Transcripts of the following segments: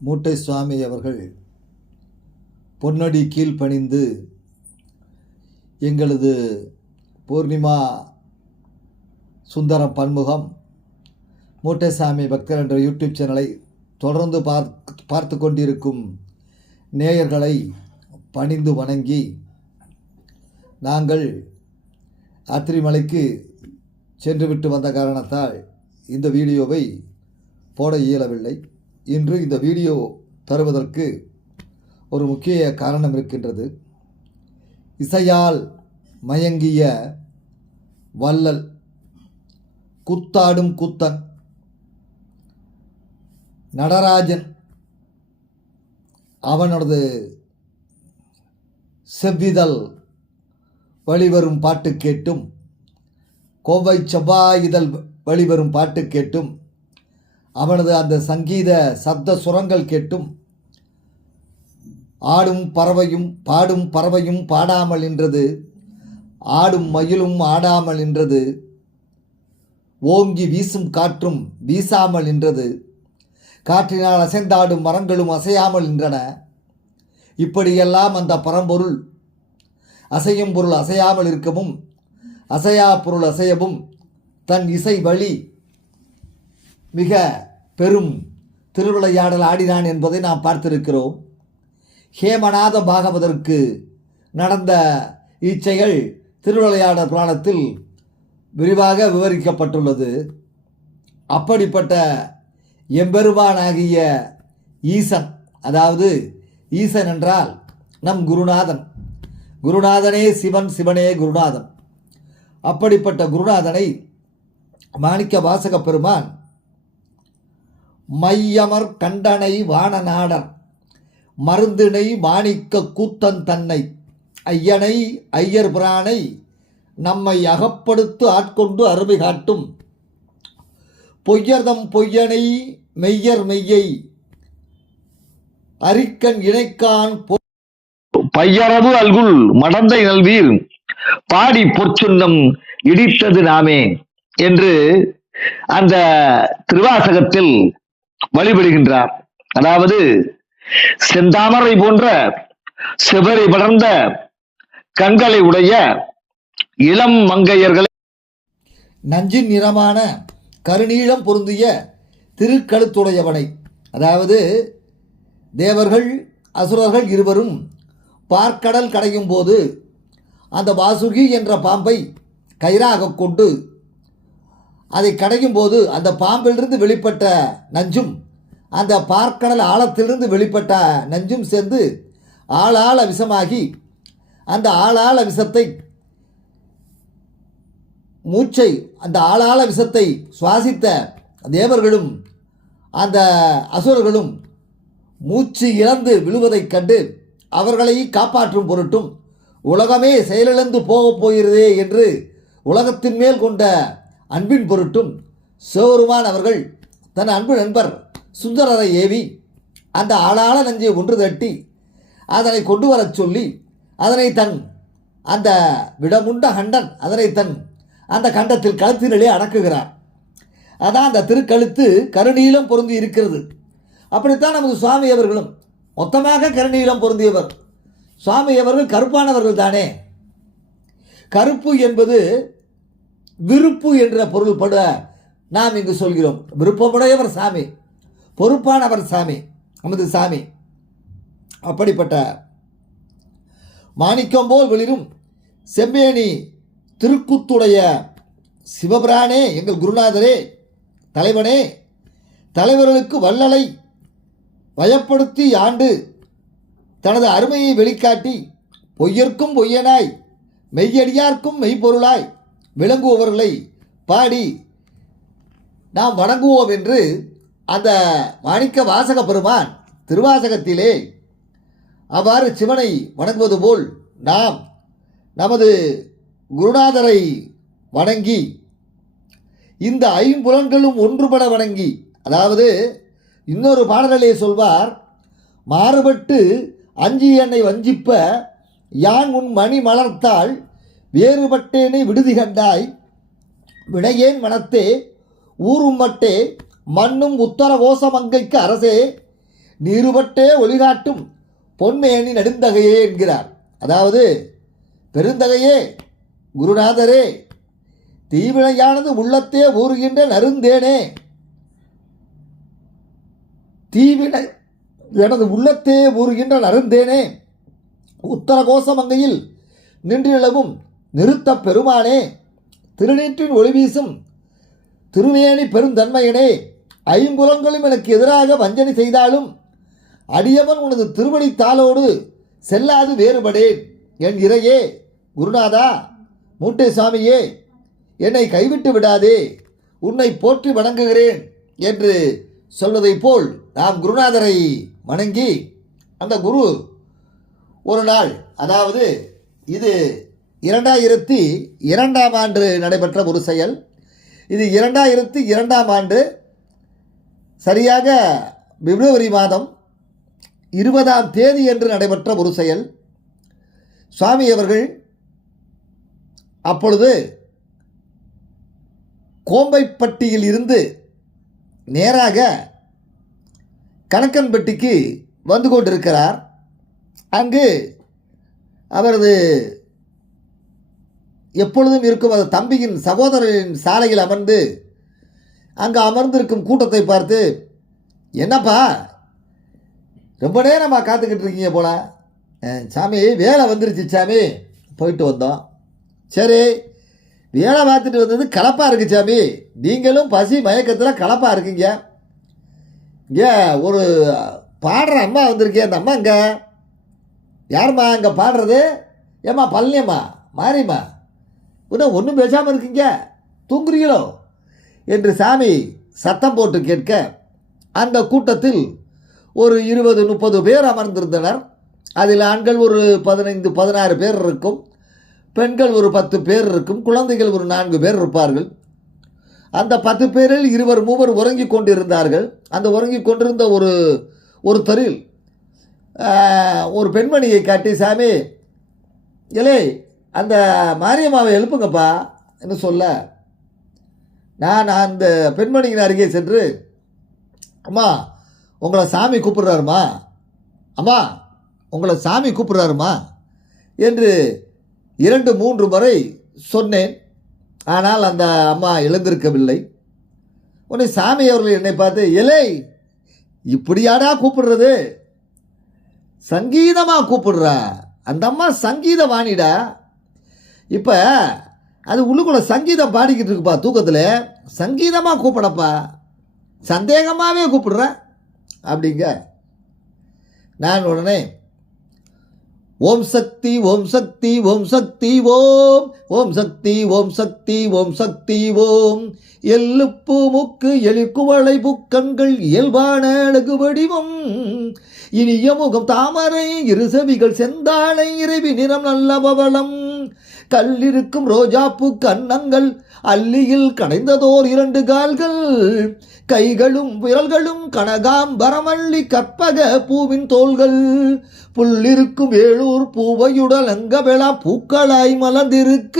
மூட்டை சுவாமி அவர்கள் பொன்னடி கீழ்ப்பணிந்து எங்களது பூர்ணிமா சுந்தரம் பன்முகம் மூட்டைசாமி பக்தர் என்ற யூடியூப் சேனலை தொடர்ந்து பார்த்து பார்த்து கொண்டிருக்கும் நேயர்களை பணிந்து வணங்கி நாங்கள் அத்திரிமலைக்கு சென்றுவிட்டு வந்த காரணத்தால் இந்த வீடியோவை போட இயலவில்லை. இன்று இந்த வீடியோ தருவதற்கு ஒரு முக்கிய காரணம் இருக்கின்றது. இசையால் மயங்கிய வள்ளல் குத்தாடும் குத்தன் நடராஜன் அவனது செவ்விதழ் வழிவரும் பாட்டு கேட்டும் கோவை செவ்வாய் இதழ் வழிவரும் பாட்டு கேட்டும் அவனது அந்த சங்கீத சப்த சுரங்கள் கேட்டும். ஆடும் பறவையும் பாடும் பறவையும் பாடாமல் நின்றது. ஆடும் மயிலும் ஆடாமல் நின்றது. ஓங்கி வீசும் காற்றும் வீசாமல் நின்றது. காற்றினால் அசைந்தாடும் மரங்களும் அசையாமல் நின்றன. இப்படியெல்லாம் அந்த பரம்பொருள். அசையும் பொருள் அசையாமல் இருக்கவும் அசையா பொருள் அசையவும் தன் இசை வழி மிக பெரும் திருவிளையாடல் ஆடினான் என்பதை நாம் பார்த்திருக்கிறோம். ஹேமநாத பாகவதற்கு நடந்த இச்செயல் திருவிளையாடல் புராணத்தில் விரிவாக விவரிக்கப்பட்டுள்ளது. அப்படிப்பட்ட எம்பெருமானாகிய ஈசன் அதாவது ஈசன் என்றால் நம் குருநாதன். குருநாதனே சிவன் சிவனே குருநாதன். அப்படிப்பட்ட குருநாதனை மாணிக்க வாசக பெருமான் மையமர் கண்டனை வானநாடர் மருந்தினை மாணிக்க கூத்தன் தன்னை. ஐயனை ஐயர் பிரானை நம்மை அகப்படுத்து ஆட்கொண்டு அருமை காட்டும். பொய்யர்தம் பொய்யனை மெய்யர் மெய்யை. அரிக்கன் இணைக்கான் பொ- அல்குல் மடந்தை நல்வீர். பாடி பொற்சுன்னம் இடித்தது நாமே என்று அந்த திருவாசகத்தில் வழிபடுகின்றார். அதாவது செந்தாமரை போன்ற செவரை வளர்ந்த கண்களை உடைய இளம் மங்கையர்களை நஞ்சின் நிறமான கருநீளம் பொருந்திய திருக்கழுத்துடையவனை அதாவது தேவர்கள் அசுரர்கள் இருவரும் பார்க்கடல் கடையும் போது அந்த வாசுகி என்ற பாம்பை கயிறாக கொண்டு அதை கடையும் போது அந்த பாம்பிலிருந்து வெளிப்பட்ட நஞ்சும் அந்த பார்க்கடல் ஆழத்திலிருந்து வெளிப்பட்ட நஞ்சும் சேர்ந்து ஆளாள விஷமாகி அந்த ஆளாள விஷத்தை மூச்சை அந்த ஆளாள விஷத்தை சுவாசித்த தேவர்களும் அந்த அசுரர்களும் மூச்சு இழந்து விழுவதைக் கண்டு அவர்களை காப்பாற்றும் பொருட்டும் உலகமே செயலிழந்து போகப் போகிறதே என்று உலகத்தின் மேல் கொண்ட அன்பின் பொருட்டும் சிவபெருமான் அவர்கள் தன் அன்பு நண்பர் சுந்தரரை ஏவி அந்த ஆளாள நஞ்சை ஒன்று தட்டி அதனை கொண்டு வரச் சொல்லி அதனை தன் அந்த விடமுண்ட கண்டன் அதனை தன் அந்த கண்டத்தில் கழுத்தினிலே அடக்குகிறார். அதான் அந்த திருக்கழுத்து கருநீலம் பொருந்தி இருக்கிறது. அப்படித்தான் நமது சுவாமி அவர்களும் மொத்தமாக கருநீலம் பொருந்தியவர். சுவாமி அவர்கள் கருப்பானவர்கள் தானே. கருப்பு என்பது விருப்பு என்ற பொருள்பட நாம் இங்கு சொல்கிறோம். விருப்பமுடையவர் சாமி பொறுப்பானவர் சாமி நமது சாமி. அப்படிப்பட்ட மாணிக்கம் போல் வெளிரும் செம்மேனி திருக்குத்துடைய சிவபிரானே எங்கள் குருநாதரே தலைவனே தலைவர்களுக்கு வள்ளலை வயப்படுத்தி ஆண்டு தனது அருமையை வெளிக்காட்டி பொய்யர்க்கும் பொய்யனாய் மெய்யடியார்க்கும் மெய்ப்பொருளாய் விளங்குபவர்களை பாடி நாம் வணங்குவோம் என்று அந்த மாணிக்க வாசக பெருமான் திருவாசகத்திலே அவ்வாறு சிவனை வணங்குவது போல் நாம் நமது குருநாதரை வணங்கி இந்த ஐம்புலன்களும் ஒன்றுபட வணங்கி அதாவது இன்னொரு பாடலிலே சொல்வார் மாறுபட்டு அஞ்சி என்னை வஞ்சிப்ப யான் உன் மணி மலர்த்தாள் வேறுபட்டேனை விடுதி கண்டாய் வினையேன் மனத்தே ஊரும் மட்டே மண்ணும் உத்தர கோசமங்கைக்கு அரசே நீருபட்டே ஒளிகாட்டும் பொன்மேனி நெடுந்தகையே என்கிறார். அதாவது பெருந்தகையே குருநாதரே தீவினையானது உள்ளத்தே ஊறுகின்ற நருந்தேனே தீவினை எனது உள்ளத்தே ஊறுகின்ற நருந்தேனே உத்தர கோசமங்கையில் நின்றிலவும் நிறுத்தப் பெருமானே திருநீற்றின் ஒளி வீசும் திருவேணி பெருந்தன்மையனே ஐம்புலங்களும் எனக்கு எதிராக வஞ்சனை செய்தாலும் அடியவன் உனது திருவடித்தாளோடு செல்லாது வேறுபடேன். என் இறையே குருநாதா மூட்டை சுவாமியே என்னை கைவிட்டு விடாதே உன்னை போற்றி வணங்குகிறேன் என்று சொல்வதைப் போல் நாம் குருநாதரை வணங்கி அந்த குரு ஒரு நாள் அதாவது இது இரண்டாயிரத்தி இரண்டாம் ஆண்டு நடைபெற்ற ஒரு செயல். இது இரண்டாயிரத்தி இரண்டாம் ஆண்டு சரியாக பிப்ரவரி மாதம் இருபதாம் தேதி என்று நடைபெற்ற ஒரு செயல். சுவாமி அவர்கள் அப்பொழுது கோம்பைப்பட்டியில் இருந்து நேராக கணக்கன்பட்டிக்கு வந்து கொண்டிருக்கிறார். அங்கு அவரது எப்பொழுதும் இருக்கும் அது தம்பியின் சகோதரரின் சாலையில் அமர்ந்து அங்கே அமர்ந்திருக்கும் கூட்டத்தை பார்த்து என்னப்பா ரொம்ப நேரமாக காத்துக்கிட்டு இருக்கீங்க போல. சாமி வேலை வந்துருச்சு சாமி. போயிட்டு வந்தோம். சரி வேலை பார்த்துட்டு வந்தது கலப்பாக இருக்கு சாமி. நீங்களும் பசி மயக்கத்தில் கலப்பாக இருக்கீங்க. இங்கே ஒரு பாடுற அம்மா வந்திருக்கே அந்த அம்மா இங்கே யாரும்மா இங்கே பாடுறது? ஏம்மா பழனியம்மா மாரியம்மா. இன்னும் ஒன்றும் பேசாமல் இருக்கீங்க? தூங்குறீங்களோ? என்று சாமி சத்தம் போட்டு கேட்க அந்த கூட்டத்தில் ஒரு இருபது முப்பது பேர் அமர்ந்திருந்தனர். அதில் ஆண்கள் ஒரு பதினைந்து பதினாறு பேர் இருக்கும். பெண்கள் ஒரு பத்து பேர் இருக்கும். குழந்தைகள் ஒரு நான்கு பேர் இருப்பார்கள். அந்த பத்து பேரில் இருவர் மூவர் உறங்கிக் கொண்டிருந்தார்கள். அந்த உறங்கிக் கொண்டிருந்த ஒரு ஒருத்தரில் ஒரு பெண்மணியை காட்டி சாமி இலே அந்த மாரியம்மாவை எழுப்புங்கப்பா என்று சொல்ல நான் அந்த பெண்மணியின் அருகே சென்று அம்மா உங்களை சாமி கூப்பிடுறாருமா? அம்மா உங்களை சாமி கூப்பிடுறாருமா? என்று இரண்டு மூன்று முறை சொன்னேன். ஆனால் அந்த அம்மா எழுந்திருக்கவில்லை. உன்னை சாமி அவர்கள் என்னை பார்த்து இலை இப்படியாடா கூப்பிடுறது? சங்கீதமாக கூப்பிடுறா? அந்த அம்மா சங்கீத வாணிடா இப்போ அது உள்ளுக்குள்ள சங்கீதம் பாடிக்கிட்டு இருக்குப்பா தூக்கத்தில். சங்கீதமாக கூப்பிடப்பா. சந்தேகமாகவே கூப்பிடுறேன் அப்படிங்க. நான் உடனே ஓம் சக்தி ஓம் சக்தி ஓம் சக்தி ஓம். ஓம் சக்தி ஓம் சக்தி ஓம் சக்தி ஓம். எல்லுப்பு முக்கு எலிக்குவளை புக்கங்கள் இயல்பான அழகு வடிவம். இனிய முகம் தாமரை இரு செவிகள் செந்தாழை இறைவி நிறம் நல்ல பவளம். கல்லிருக்கும் ரோஜாப்பு கன்னங்கள் அல்லியில் கடைந்ததோர் இரண்டு கால்கள். கைகளும் விரல்களும் கனகாம்பரமல்லி கற்பக பூவின் தோள்கள். புல்லிருக்கும் வேளூர் பூவையுடல் அங்கவெளா பூக்களாய் மலர்ந்திருக்க.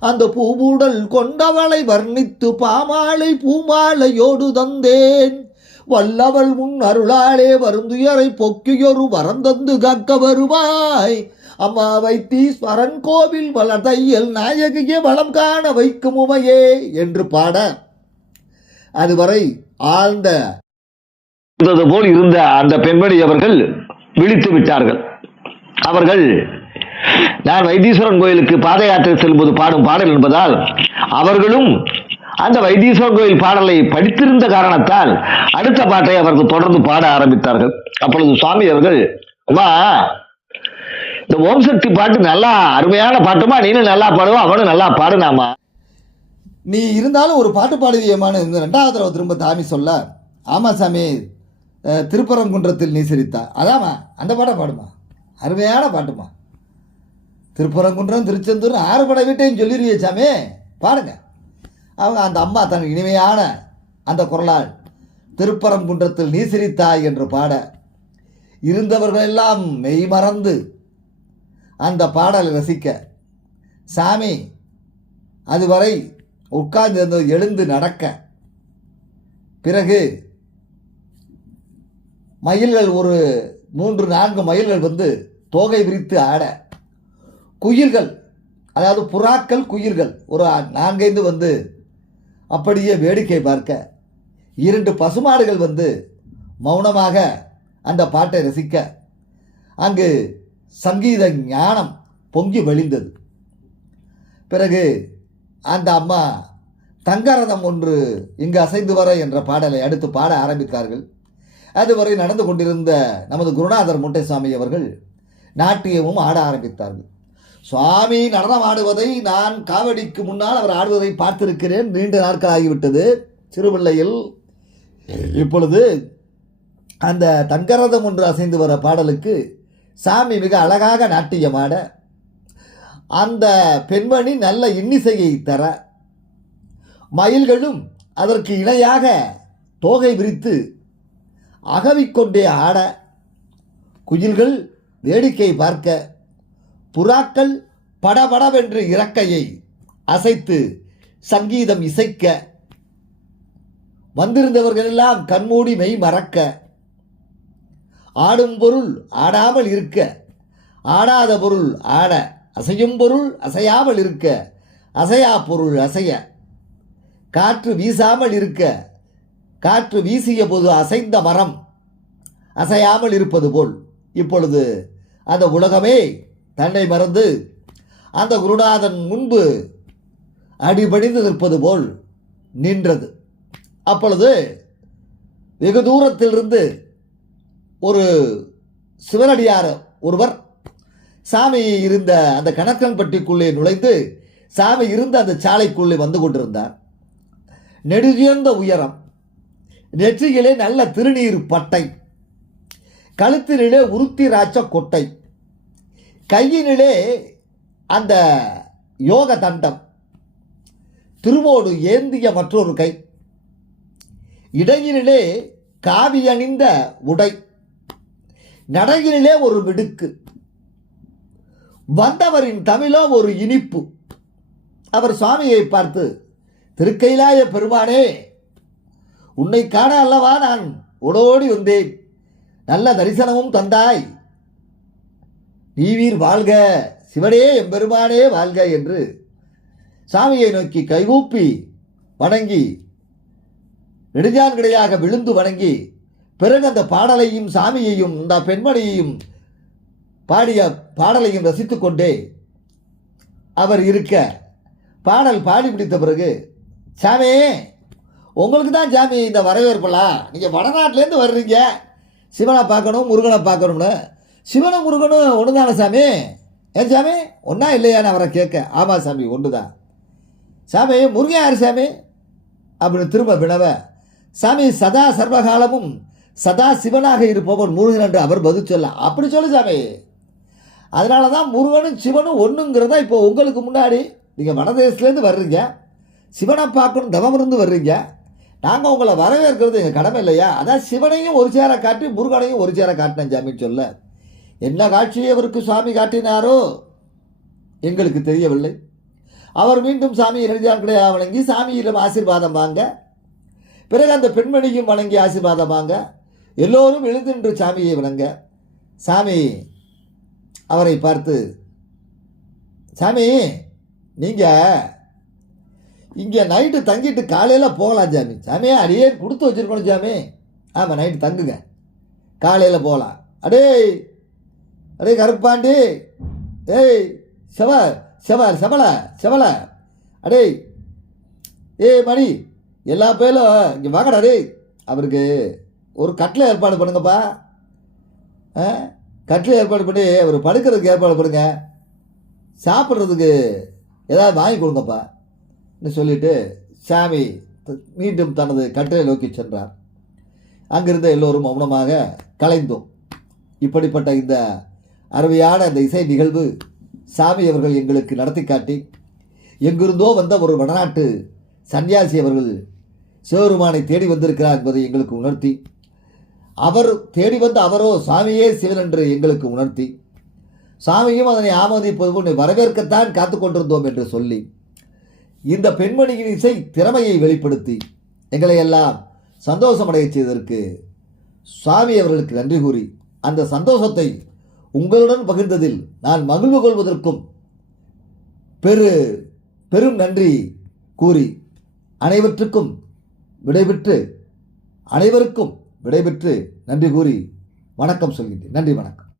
அந்த பூவுடல் கொண்டவளை வர்ணித்து பாமாலை பூமாலையோடு தந்தேன். வல்லவள் முன் அருளாலே வருந்துயரை பொக்கியொரு வரந்தந்து காக்க வருவாய். அம்மா வைத்தீஸ்வரன் கோவில் வளர்தையல் நாயகியே வளம் காண வைக்கும் உமையே என்று பாட அதுவரை ஆழ்ந்த இருந்தது போல் இருந்த அந்த பெண்மணி அவர்கள் விழித்து விட்டார்கள். அவர்கள் நான் வைத்தீஸ்வரன் கோயிலுக்கு பாத யாத்திரை செல்லும்போது பாடும் பாடல் என்பதால் அவர்களும் அந்த வைத்தீஸ்வரன் கோயில் பாடலை படித்திருந்த காரணத்தால் அடுத்த பாட்டை அவர்கள் தொடர்ந்து பாட ஆரம்பித்தார்கள். அப்பொழுது சுவாமி அவர்கள் அம்மா இந்த ஓம் சக்தி பாட்டு நல்லா அருமையான பாட்டுமா? நீனும் நல்லா பாடுவோம் அவனும் நல்லா பாடுனாமா? நீ இருந்தாலும் ஒரு பாட்டு பாடுவியமான இந்த ரெண்டாவது தடவை திரும்ப தாமி சொல்ல ஆமாம் சாமி திருப்பரங்குன்றத்தில் நீ சிரித்தா. அதாம்மா அந்த பாட்டை பாடுமா? அருமையான பாட்டுமா. திருப்பரங்குன்றம் திருச்செந்தூர் ஆறு பட வீட்டையும் சொல்லிடுவியே சாமி. பாருங்க அவங்க அந்த அம்மா தன் இனிமையான அந்த குரலால் திருப்பரங்குன்றத்தில் நீ சிரித்தாய் என்று பாட இருந்தவர்களெல்லாம் மெய் மறந்து அந்த பாடலை ரசிக்க. சாமி அதுவரை உட்கார்ந்திருந்தது எழுந்து நடக்க. பிறகு மயில்கள் ஒரு மூன்று நான்கு மயில்கள் வந்து தோகை விரித்து ஆட. குயில்கள் அதாவது புறாக்கள் குயில்கள் ஒரு நான்கைந்து வந்து அப்படியே வேடிக்கை பார்க்க. இரண்டு பசுமாடுகள் வந்து மௌனமாக அந்த பாட்டை ரசிக்க. அங்கு சங்கீத ஞானம் பொங்கி வழிந்தது பிறகு அந்த அம்மா தங்கரதம் ஒன்று இங்கு அசைந்து வர என்ற பாடலை அடுத்து பாட ஆரம்பித்தார்கள். அதுவரை நடந்து கொண்டிருந்த நமது குருநாதர் முட்டைசாமி அவர்கள் நாட்டியமும் ஆட ஆரம்பித்தார்கள். சுவாமி நடனம் ஆடுவதை நான் காவடிக்கு முன்னால் அவர் ஆடுவதை பார்த்திருக்கிறேன். நீண்ட நாட்கள் ஆகிவிட்டது சிறுபிள்ளையில் இப்பொழுது அந்த தங்கரதம் ஒன்று அசைந்து வர பாடலுக்கு சாமி மிக அழகாக நாட்டியமாட அந்த பெண்மணி நல்ல இன்னிசையை தர மயில்களும் அதற்கு இணையாக தோகை விரித்து அகவிக்கொண்டே ஆட குயில்கள் வேடிக்கை பார்க்க புறாக்கள் படபடவென்று இறக்கையை அசைத்து சங்கீதம் இசைக்க வந்திருந்தவர்கள் எல்லாம் கண்மூடி மெய் மறக்க ஆடும் பொருள் ஆடாமல் இருக்க. ஆடாத பொருள் ஆட. அசையும் பொருள் அசையாமல் இருக்க. அசையா பொருள் அசைய. காற்று வீசாமல் இருக்க. காற்று வீசிய போது அசைந்த மரம் அசையாமல் இருப்பது போல். இப்பொழுது அந்த உலகமே தன்னை மறந்து அந்த குருநாதன் முன்பு அடிபணிந்து நிற்பது போல் நின்றது. அப்பொழுது வெகு தூரத்திலிருந்து ஒரு சிவனடியார் ஒருவர் சாமி இருந்த அந்த கணக்கன்பட்டிக்குள்ளே நுழைந்து சாமி இருந்த அந்த சாலைக்குள்ளே வந்து கொண்டிருந்தார். நெடுகியந்த உயரம் நெற்றியிலே நல்ல திருநீர் பட்டை கழுத்தினிலே உருத்திராச்ச கொட்டை கையினிலே அந்த யோக தண்டம் திருவோடு ஏந்திய மற்றொரு கை இடையினிலே காவி அணிந்த உடை நடையினிலே ஒரு மிடுக்கு வந்தவரின் தமிழோ ஒரு இனிப்பு. அவர் சுவாமியை பார்த்து திருக்கைலாய பெருமானே உன்னை காண அல்லவா நான் ஓடோடி வந்தேன். நல்ல தரிசனமும் தந்தாய். நீவீர் வாழ்க சிவனே எம்பெருமானே வாழ்க என்று சாமியை நோக்கி கைகூப்பி வணங்கி நெடுஞ்சான்கிடையாக விழுந்து வணங்கி பிறகு அந்த பாடலையும் சாமியையும் இந்த பெண்மணியையும் பாடிய பாடலையும் ரசித்துக்கொண்டே அவர் இருக்க. பாடல் பாடி முடித்த பிறகு சாமி உங்களுக்கு தான் சாமி இந்த வரவேற்பெல்லாம் நீங்கள் வடநாட்டிலேருந்து வர்றீங்க. சிவனை பார்க்கணும் முருகனை பார்க்கணும்னு. சிவனும் முருகனும் ஒன்று தானே சாமி? ஏன் சாமி? ஒன்றா இல்லையான்னு அவரை கேட்க. ஆமாம் சாமி ஒன்று தான் சாமி முருகன் யார் சாமி? அப்படின்னு திரும்ப வினவ சாமி சதா சர்வகாலமும் சதா சிவனாக இருப்பவன் முருகன் என்று அவர் பதில் சொல்ல. அப்படி சொல்லு சாமி. அதனால தான் முருகனும் சிவனும் ஒன்றுங்கிறதா இப்போ உங்களுக்கு முன்னாடி நீங்கள் வடதேசத்துலேருந்து வர்றீங்க. சிவனை பார்க்கணும் தவம் இருந்து வர்றீங்க. நாங்கள் உங்களை வரவேற்கிறது எங்கள் கடமை இல்லையா? அதான் சிவனையும் ஒரு சேர காட்டி முருகனையும் ஒரு சேர காட்டினேன் சாமின்னு சொல்ல. என்ன காட்சியை அவருக்கு சுவாமி காட்டினாரோ? எங்களுக்கு தெரியவில்லை. அவர் மீண்டும் சாமியை நெடுஞ்சான்கடையாக வணங்கி சாமியிடம் ஆசீர்வாதம் வாங்க. பிறகு அந்த பெண்மணியும் வணங்கி ஆசீர்வாதம் வாங்க. எல்லோரும் எழுந்து நின்று சாமியை விளங்க சாமி அவரை பார்த்து சாமி நீங்கள் இங்கே நைட்டு தங்கிட்டு காலையில் போகலாம் சாமி. சாமியே அடியே கொடுத்து வச்சுருக்கணும் சாமி. ஆமாம் நைட்டு தங்குங்க. காலையில் போகலாம். அடே அடே கருப்பாண்டி. ஏய் செவ செவ செவல செவல. அடே ஏய் மணி எல்லா பேரும் இங்கே வாங்கடா டேய். அவருக்கு ஒரு கட்டில் ஏற்பாடு பண்ணுங்கப்பா. ஆ? கட்டில் ஏற்பாடு பண்ணி அவர் படுக்கிறதுக்கு ஏற்பாடு பண்ணுங்க. சாப்பிட்றதுக்கு ஏதாவது வாங்கி கொடுங்கப்பா ன்னு சொல்லிட்டு சாமி மீண்டும் தனது கட்டளை நோக்கி சென்றார். அங்கிருந்த எல்லோரும் மௌனமாக கலைந்தோம். இப்படிப்பட்ட இந்த அருமையான அந்த இசை நிகழ்வு சாமி அவர்கள் எங்களுக்கு நடத்தி காட்டி எங்கிருந்தோ வந்த ஒரு வடநாட்டு சன்னியாசி அவர்கள் சிவபெருமானை தேடி வந்திருக்கிறார் என்பதை எங்களுக்கு உணர்த்தி அவர் தேடி வந்த அவரோ சாமியே சிவன் என்று எங்களுக்கு உணர்த்தி சாமியும் அதனை ஆமோதிப்பது போல் வரவேற்கத்தான் காத்து கொண்டிருந்தோம் என்று சொல்லி இந்த பெண்மணியின் இசை திறமையை வெளிப்படுத்தி எங்களை எல்லாம் சந்தோஷமடைய செய்ததற்கு சுவாமி அவர்களுக்கு நன்றி கூறி அந்த சந்தோஷத்தை உங்களுடன் பகிர்ந்ததில் நான் மகிழ்வு கொள்வதற்கும் பெரு பெரும் நன்றி கூறி அனைவற்றுக்கும் விடைபெற்று அனைவருக்கும் விடைபெற்று நன்றி கூறி வணக்கம் சொல்கின்றேன். நன்றி வணக்கம்.